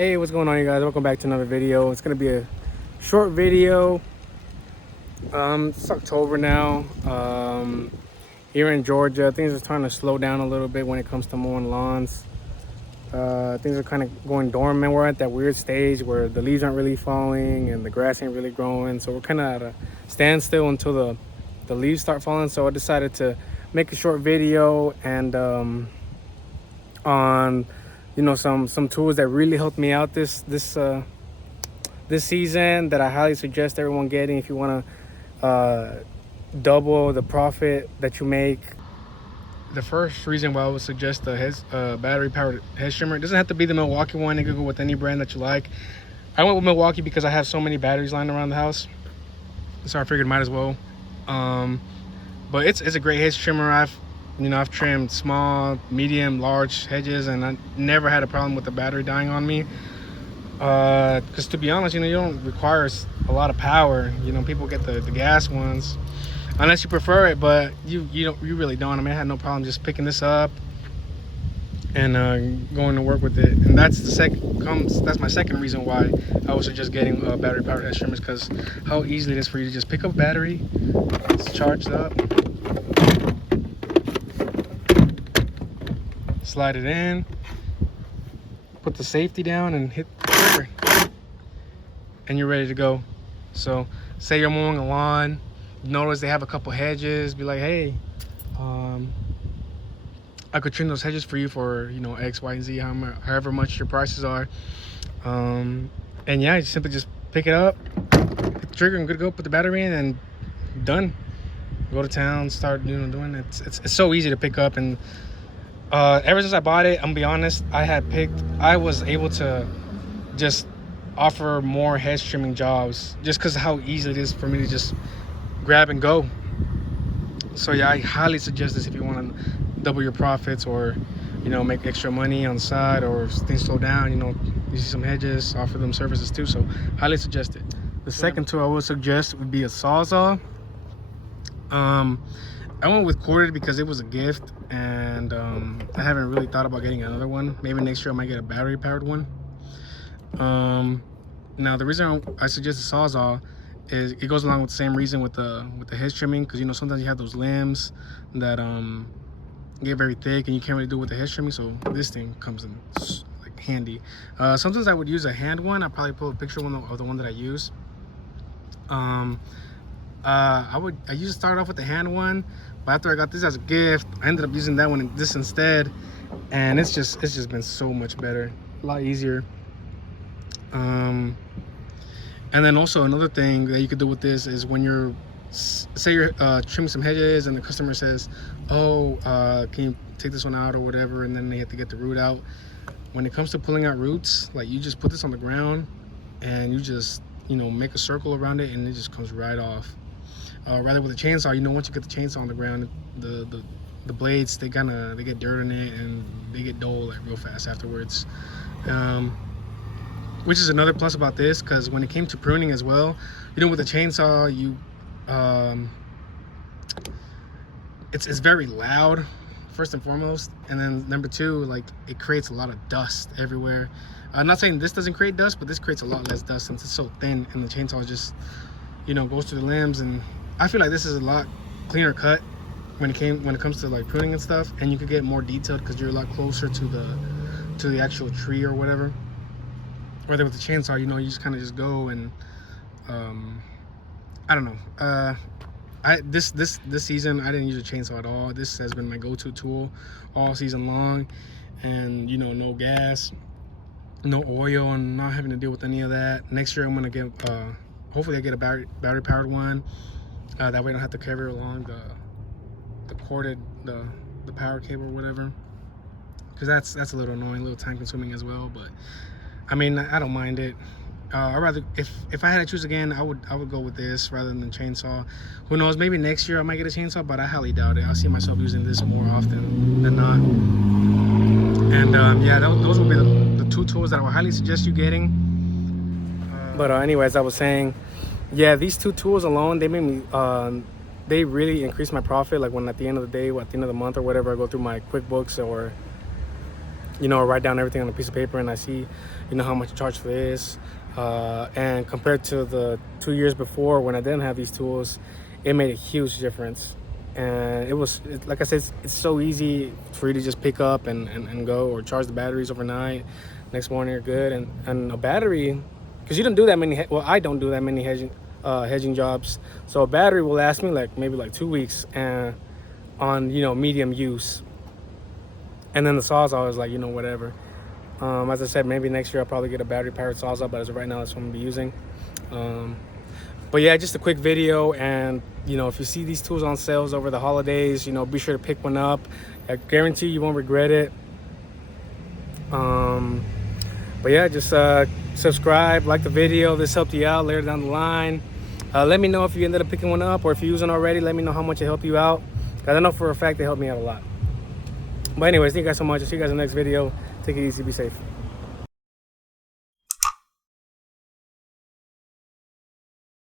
Hey, what's going on, you guys? Welcome back to another video. It's gonna be a short video. It's October now. Here in Georgia, things are starting to slow down a little bit when it comes to mowing lawns. Things are kind of going dormant. We're at that weird stage where the leaves aren't really falling and the grass ain't really growing. So we're kind of at a standstill until the leaves start falling. So I decided to make a short video and on some tools that really helped me out this season that I highly suggest everyone getting if you want to double the profit that you make. The first reason why I would suggest the battery powered hedge trimmer, it doesn't have to be the Milwaukee one. You can go with any brand that you like. I went with Milwaukee because I have so many batteries lying around the house, so I figured might as well. But it's a great hedge trimmer. I've trimmed small, medium, large hedges, and I never had a problem with the battery dying on me. Because to be honest, you don't require a lot of power. People get the gas ones, unless you prefer it, but you really don't. I mean, I had no problem just picking this up and going to work with it. And that's my second reason why I would suggest getting battery powered hedge trimmers, because how easy it is for you to just pick up a battery, it's charged up, slide it in, put the safety down, and hit the trigger, and you're ready to go. So say you're mowing a lawn, notice they have a couple hedges, be like, hey, I could trim those hedges for you for X, Y, and Z, however much your prices are. And yeah, you simply just pick it up, hit the trigger, and good to go. Put the battery in, and done. Go to town, start doing it. It's so easy to pick up. And ever since I bought it, I'm gonna be honest, I was able to just offer more hedge trimming jobs just because of how easy it is for me to just grab and go. So yeah, I highly suggest this if you want to double your profits, or make extra money on the side, or if things slow down, you see some hedges, offer them services too. So highly suggest it. The second tool I would suggest would be a Sawzall. I went with corded because it was a gift, and I haven't really thought about getting another one. Maybe next year I might get a battery powered one. Now the reason I suggest the Sawzall is it goes along with the same reason with the hedge trimming, because sometimes you have those limbs that get very thick and you can't really do it with the hedge trimming. So this thing comes in like handy. Sometimes I would use a hand one. I'll probably put a picture of the one that I use. I used to start off with the hand one, but after I got this as a gift, I ended up using that one, this instead, and it's just been so much better, a lot easier. And then also another thing that you could do with this is when you're, say you're trimming some hedges and the customer says, oh, can you take this one out or whatever, and then they have to get the root out. When it comes to pulling out roots, like, you just put this on the ground and you just make a circle around it, and it just comes right off. Rather with a chainsaw, once you get the chainsaw on the ground, the blades, they get dirt in it, and they get dull like real fast afterwards. Which is another plus about this, because when it came to pruning as well, with a chainsaw, it's very loud, first and foremost, and then number two, like, it creates a lot of dust everywhere. I'm not saying this doesn't create dust, but this creates a lot less dust since it's so thin, and the chainsaw just goes through the limbs. And I feel like this is a lot cleaner cut when it comes to like pruning and stuff, and you could get more detailed because you're a lot closer to the actual tree or whatever. Whether with the chainsaw, you just kind of just go and I don't know. This season I didn't use a chainsaw at all. This has been my go-to tool all season long, and no gas, no oil, and not having to deal with any of that. Next year I'm gonna get hopefully I get a battery powered one. That way I don't have to carry along the corded the power cable or whatever, because that's a little annoying, a little time consuming as well. But I mean, I don't mind it. I'd rather, if I had to choose again, I would go with this rather than the chainsaw. Who knows, maybe next year I might get a chainsaw, but I highly doubt it. I see myself using this more often than not. And yeah, those will be the two tools that I would highly suggest you getting. But anyways, I was saying, yeah, these two tools alone, they made me they really increased my profit. Like, when at the end of the day, at the end of the month or whatever, I go through my QuickBooks or you know, write down everything on a piece of paper, and I see, you know, how much I charge for this. And compared to the 2 years before when I didn't have these tools, it made a huge difference. And like I said, it's so easy for you to just pick up and go, or charge the batteries overnight. Next morning you're good. And a battery, because you don't do that many, well, I don't do that many hedging jobs. So a battery will last me maybe 2 weeks, and on, you know, medium use. And then the Sawzall is like, you know, whatever. As I said, maybe next year I'll probably get a battery powered Sawzall, but as of right now, that's what I'm gonna be using. But yeah, just a quick video. And, you know, if you see these tools on sales over the holidays, you know, be sure to pick one up. I guarantee you won't regret it. But yeah, just subscribe, like the video. This helped you out later down the line. Let me know if you ended up picking one up, or if you're using already, let me know how much it helped you out, because I know for a fact it helped me out a lot. But anyways, thank you guys so much. I'll see you guys in the next video. Take it easy, be safe.